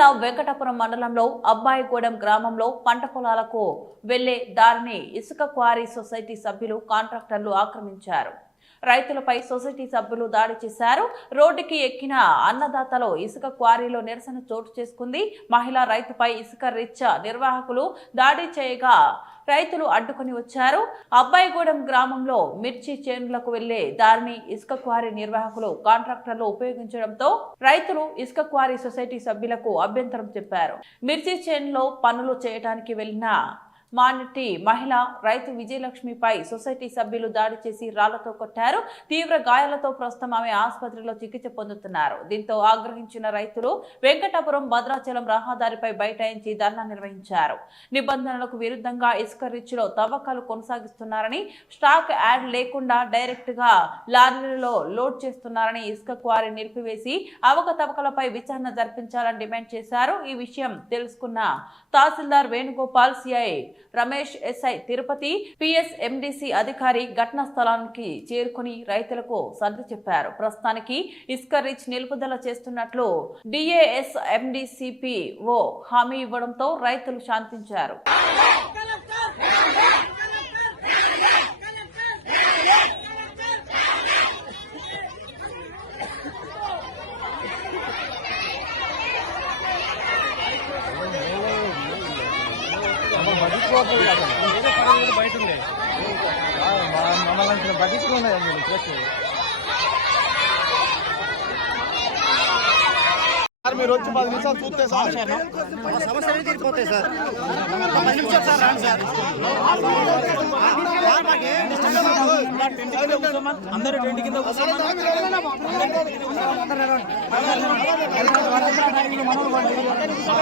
జిల్లా వెంకటాపురం మండలంలో అబ్బాయిగూడెం గ్రామంలో పంట పొలాలకు వెళ్లే దారిని ఇసుక క్వారీ సొసైటీ సభ్యులు కాంట్రాక్టర్లు ఆక్రమించారు. రైతులపై సొసైటీ సభ్యులు దాడి చేశారు. రోడ్డుకి ఎక్కిన అన్నదాతలో ఇసుక క్వారీలో నిరసన చోటు చేసుకుంది. మహిళా రైతుపై ఇసుక రిచ్ నిర్వాహకులు దాడి చేయగా రైతులు అడ్డుకుని వచ్చారు. అబ్బాయిగూడెం గ్రామంలో మిర్చి చేనులకు వెళ్లే దారిని ఇసుక క్వారీ నిర్వాహకులు కాంట్రాక్టర్లు ఉపయోగించడంతో రైతులు ఇసుక క్వారీ సొసైటీ సభ్యులకు అభ్యంతరం చెప్పారు. మిర్చి చేనులో పనులు చేయడానికి వెళ్లిన మానటి మహిళ రైతు విజయలక్ష్మిపై సొసైటీ సభ్యులు దాడి చేసి రాళ్లతో కొట్టారు. తీవ్ర గాయాలతో ప్రస్తుతం ఆమె ఆసుపత్రిలో చికిత్స పొందుతున్నారు. దీంతో ఆగ్రహించిన రైతులు వెంకటాపురం భద్రాచలం రహదారిపై బైఠాయించి ధర్నా నిర్వహించారు. నిబంధనలకు విరుద్ధంగా ఇసుక రిచ్లో తవ్వకాలు కొనసాగిస్తున్నారని, స్టాక్ యాడ్ లేకుండా డైరెక్ట్ గా లారీలలో లోడ్ చేస్తున్నారని, ఇసుక క్వారీ నిలిపివేసి అవకతవకలపై విచారణ జరిపించాలని డిమాండ్ చేశారు. ఈ విషయం తెలుసుకున్న తహసీల్దార్ వేణుగోపాల్, సిఐ రమేష్, ఎస్ఐ తిరుపతి, పిఎస్ఎండిసి అధికారి ఘటనా స్థలానికి చేరుకుని రైతులకు సర్ది చెప్పారు. ప్రస్తుతానికి ఇసుక రిచ్ నిలుపుదల చేస్తున్నట్లు డిఏఎస్ఎండిసిపిఓ హామీ ఇవ్వడంతో రైతులు శాంతించారు. బయట ఉండే మమ్మల్ని బతికున్నాయండి. మీరు వచ్చి 10 నిమిషాలు చూస్తే సమస్యలు తీరిపోతాయి సార్. 10 నిమిషాలు సార్ రాండి సార్. అందరూ టెంట్ కింద కూర్చోమని